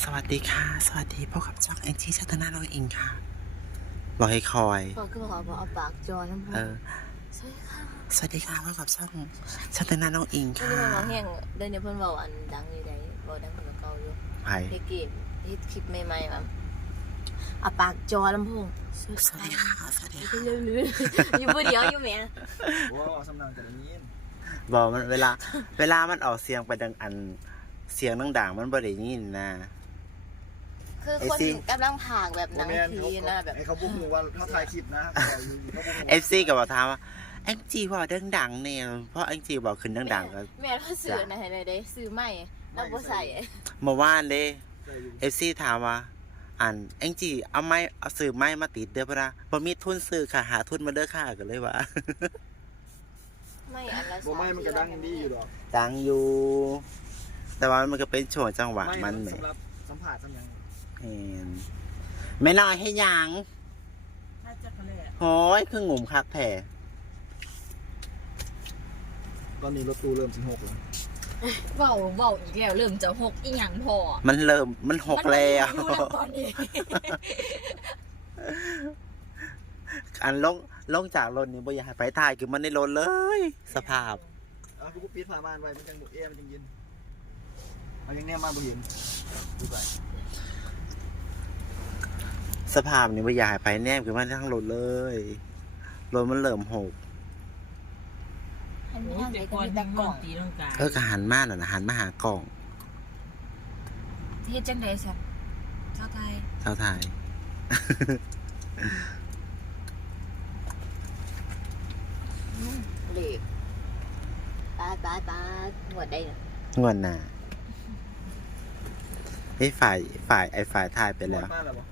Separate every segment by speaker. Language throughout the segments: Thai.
Speaker 1: สวัสดีค่ะสวัสดีพบกับช่องแองจี้ชัตนาน้องอิงค่ะรอให้คอย
Speaker 2: บอกคือบอกเอาปากจอน้ำพุสวัสดีค่ะ
Speaker 1: สวัสดีค่ะพบกับช่องชัตนาน้องอิงค่ะ
Speaker 2: นี่มันบอกแห้งเดินเนี่ยเพิ่นบอกอันดังอยู่ใดบอกดังกว่าเก่าอยู่
Speaker 1: ไป
Speaker 2: เฮเกมที่คลิปใหม่ๆแบบเอาปากจอลำโพง
Speaker 1: สวัสดีค่ะสวัสดีค่ะ
Speaker 2: ลื่นๆอยู่ผู้เดียวอยู่แม่
Speaker 3: ว้าวสำนักแต่ละนี้
Speaker 1: บอกมันเวลามันออกเสียงไปดังอันเสียงดังๆมันบ่ได้ยินนะ
Speaker 2: คือคนกำลังผ่านแบบหนังผีนะแบบ
Speaker 3: เขาบุกหมู่ว่าเขาถ่ายคลิปนะ
Speaker 1: FC ก็บอกถามว่าแองจี้ว่าดังๆเนี่ยเพราะแองจี้บอกขึ้นดังๆก็
Speaker 2: แม่เขาซื้อนะไหนได้ซื้อใหม่เราบ่ใส่
Speaker 1: เมื่อวานเด้ FC ถามว่าอันแองจี้เอาไม้เอาซื้อไม้มาติดเด้อป่ะบ่มีทุนซื้อค่ะหาทุนมาเด้อค่ะก็เลยว่า
Speaker 2: ไม่อันละ
Speaker 3: บ่ไม่มันก็ดังดีอยู่ดอก
Speaker 1: ดังอยู่ แต่ว่ามันก็เป็นช่วงจังหวะมันแหม
Speaker 3: สำหรับสัมผัสสำยัง
Speaker 1: ไม่น้อยให้ยังโอ้ยคืองุ่มคักแท้
Speaker 3: ตอนนี้รถตู้เริ่ม16แล้ว
Speaker 2: เบาอีกแล้วเริ่มจะหกอีหยังพอ
Speaker 1: มันหกแล้วอันลงจากรถนี่บ่อยากให้ไปถ่ายคือมันในรถเลยสภาพ
Speaker 3: กูปิดผ้าม่านไว้มันจังบุเอมันจังเย็นมันยังแนมมาบ่เห็นดูไป
Speaker 1: สภาพนี่บ่อยากให้ไปแนมคือมันทั้งรถเลยรถมันเริ่มหกก็หันมาน่ะนะหันมาหากล่อง
Speaker 2: ที่จังได๋ซะเจ้าไทยเด็กตาหวดได้เนาะ
Speaker 1: งวนหน้าฝ่ายถ่ายไปแล้ว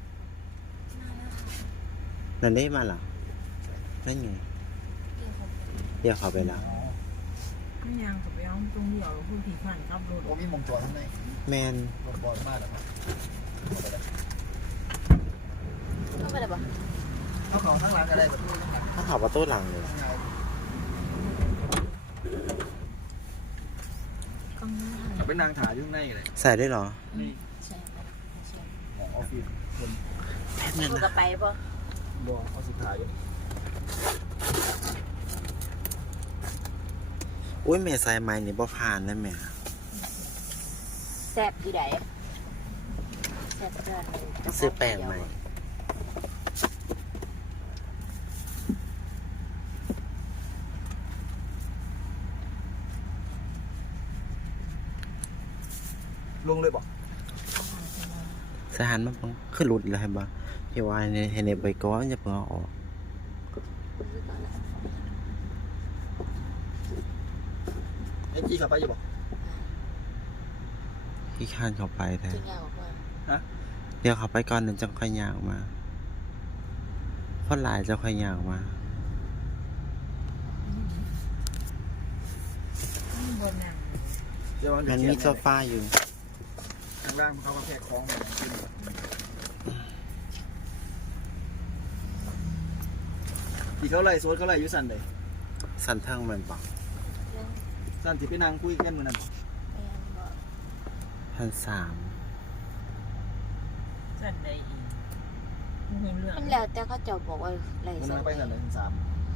Speaker 1: นั่นได้มาหรอนั่นไงเดี๋ยวเขาไปแล้ว
Speaker 4: ไม่ยังกับไปเอาตรงเดียวเราพูดผีผ่านกับรถ
Speaker 3: มีมงจอดข้างใน
Speaker 1: แมน
Speaker 3: รถบอลมากเลย
Speaker 2: เข้าไปได้ปะ
Speaker 3: เขาขอทั้งหลังอะไรแบบ
Speaker 1: เขาขับประตูหลังเลย
Speaker 3: เป็นนางถ่ายอยู่ข้างในเลย
Speaker 1: ใส่ได้หรอ
Speaker 2: ใช่
Speaker 3: ของออฟฟิศคน
Speaker 1: แป๊บนึง
Speaker 2: นะไปปะ
Speaker 3: บ่เอาสุดท้าย
Speaker 1: อุ้ยแม่ใส่ไม้นี่บ่ผ่านนะแม่
Speaker 2: แซ่บที่ไหนแซ่บเกิน
Speaker 1: ซื้อแป้งใหม่
Speaker 3: ลงเลยบอก
Speaker 1: สถานมันขึ้นรุดแล้วเห็นบ่ที่ว่าเห็นในใบก้อนจะเพิ่งเอาออก
Speaker 3: ไอ้จี้ขับไปอยู่บอก
Speaker 1: ที่ข้านเข้าไปแท้
Speaker 3: ฮะ
Speaker 1: เดี๋ยวเขาไปก่อนหนึ่งจังค่อยย่างมาคนหลายจะค่อยย่างมามันมีโซฟาอยู่
Speaker 3: ข้างล่างเขาก็แพกของที่เขาไล่โซดเขาไล่ยุสันเลย
Speaker 1: สันเทิงมันบอก
Speaker 3: สันที่ไปนั่งคุยกันเหมือนนั้น
Speaker 1: 1,300
Speaker 4: จัดได้อีก
Speaker 2: มันแล้วแต่เขาจะบอกว่าไล่โซด
Speaker 3: ไปสันเลย1,300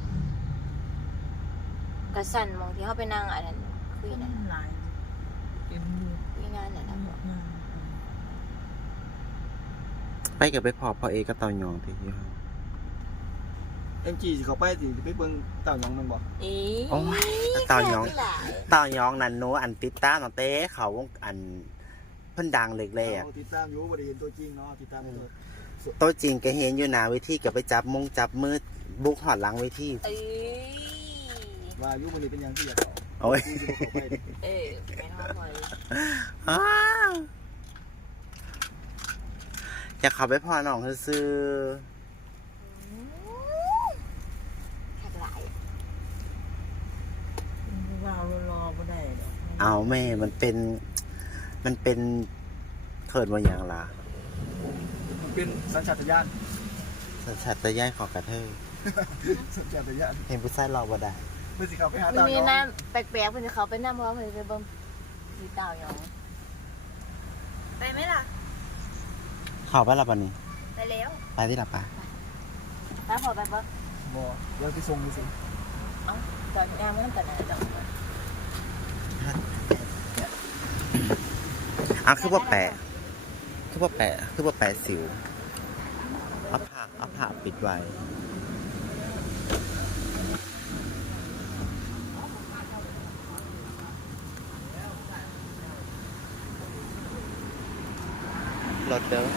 Speaker 2: กระสันมองที่เขาไปนั่งอันนั้นคุยนั่น
Speaker 4: หลายเต็มอยู่
Speaker 2: คุยงานนั่นนะ
Speaker 1: ไปกับไปพอเอก็เตาหยองที่อยู่
Speaker 3: MG สิเขาไปสิไปเบิ่งเต่าหยองมันบ่
Speaker 1: โอ้ยเต่าหยองนั่นหนูอันติดตามตั้งแต่เขาอันเพิ่นดังเล็กๆอ่ะ
Speaker 3: ติดตามอยู่บ่ได้เห็นตัวจริงเนาะติดตาม
Speaker 1: ตัวจริงก็เห็นอยู่หน้าเวทีก็ไปจับมือบุกหอดหลังเวที
Speaker 3: ว่าอยู่มื้อนี้เป็นหยังที่อยาก
Speaker 1: โอ้ย
Speaker 2: แม่นบ่
Speaker 1: อยากเข้าไปพอน้องซื่อเอาแม่มันเป็นเกิดมาอย่างละ
Speaker 3: มันเป็นสัญชาตญาณ
Speaker 1: ของกระเทย
Speaker 3: สัญชาตญาณ
Speaker 1: เห็นผู้ชายเราบ่ได้
Speaker 3: เพื่อสิเขาไปหา
Speaker 2: ตามีน้ำแปลกๆเพื่อนเขาไปน้ำเพราะเพื่อนไปเบิ่งสีเต่าหยองไปไหมล่ะ
Speaker 1: ขอไปละวันนี้
Speaker 2: ไปแล้ว
Speaker 1: ไปที่หลับปะ
Speaker 2: ถ้าพอไปบ่
Speaker 3: บ่เดี๋ยวไปส่งดูสิ
Speaker 2: เอ้าตอนงานมันต้องแต่ไหนดอก
Speaker 1: อ่ะคือว่าแปะคือว่าแปะคือว่าแปะสิวเอาผ้าปิดไว้รถเด้อ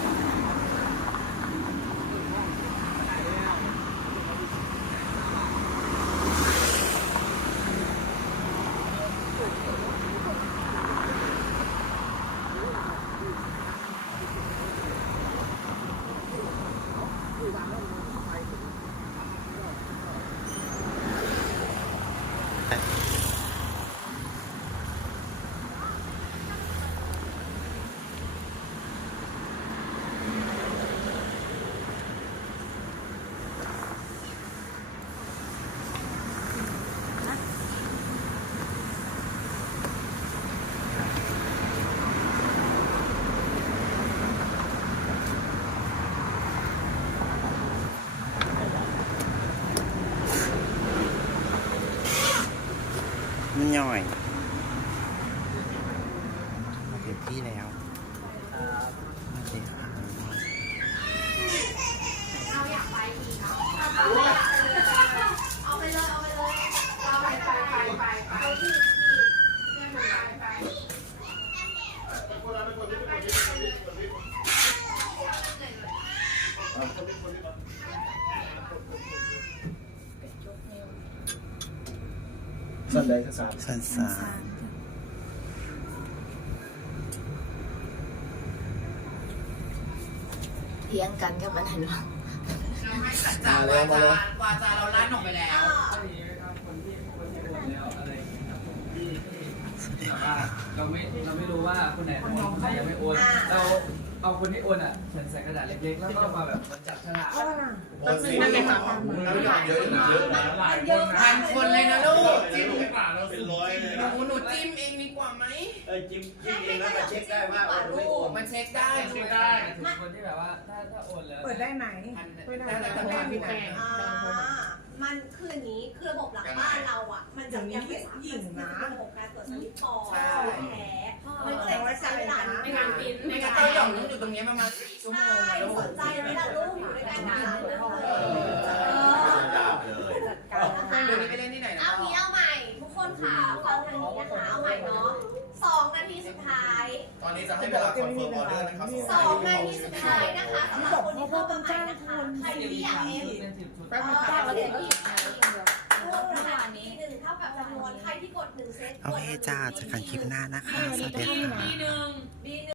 Speaker 1: มันย่อยมาถึงที่แล้วมาสิค่ะ
Speaker 3: สั่นใดก็สาม
Speaker 1: สันสาน
Speaker 2: เถียงกันกับมันเห็นว่า
Speaker 3: มาแล้วมาแล้ว
Speaker 4: วาจาเราลั่นออกไปแล้ว
Speaker 5: เราไม่รู้ว่าคนไหนโอนคนไหนยังไม่โอนเราเอาคนที่โอนอ่ะเขียนใส่กระดาษเล็กๆแล้วก็มาแบบมันจับฉลาก
Speaker 4: โอนสินั่นเลยค่ะ
Speaker 5: เยอะนะหลายคนนะ
Speaker 4: พันคนเลยนะลูกจิ้ม
Speaker 5: เป็นร้อยเลย
Speaker 4: หนูจิ้มเองดีกว่าไหม
Speaker 5: จิ้มเองแล้วมาเช็คได้ว่าโอนไม่โอน
Speaker 4: มันเช็คได้
Speaker 5: เช็คได้ถึงคนที่แบบว่าถ้าโอนแล้ว
Speaker 4: เปิดได้ไหมไม่ได้แต่แม่มีแต่
Speaker 6: มันคืออย่างนี้คือระบบหลังบ้านเราอ่ะ มันจะยังไม่สามารถเป็นระบบการตรวจสลิปปอดแท้มันก็เลยใช้เวลา
Speaker 4: ไม่งั้นกินไม่งั้นเต้าหย่องต้องอยู่ตรงนี้ประมาณ4 ชั่วโมง
Speaker 6: ใช่
Speaker 4: ลูก
Speaker 6: สนใจไหมล่ะลูกอยู่ด้วยกันนานนะ
Speaker 4: เดี๋ยวนี้ไปเล่นที่ไหนนะ
Speaker 6: เอางี้เอาใหม่ ทุกคนค่ะฟังทางนี้นะคะเอาใหม่เนาะ2 นาทีสุดท้าย
Speaker 5: ตอนนี้จะให้เวลาคอนเฟิร์มออเดอร์นะครับ
Speaker 6: 2 นาทีสุดท้ายนะคะสำหรับคนที่เข้ามาใหม่นะคะใครที่อยากเอฟ
Speaker 5: เป็น10 ชุด
Speaker 6: เดี๋ยวที่1เท่ากับจำนวนใครที่กด1 เซต
Speaker 1: โอเคจ้าเจอกันคลิปหน้านะคะ สวัสดีค่ะ
Speaker 6: B1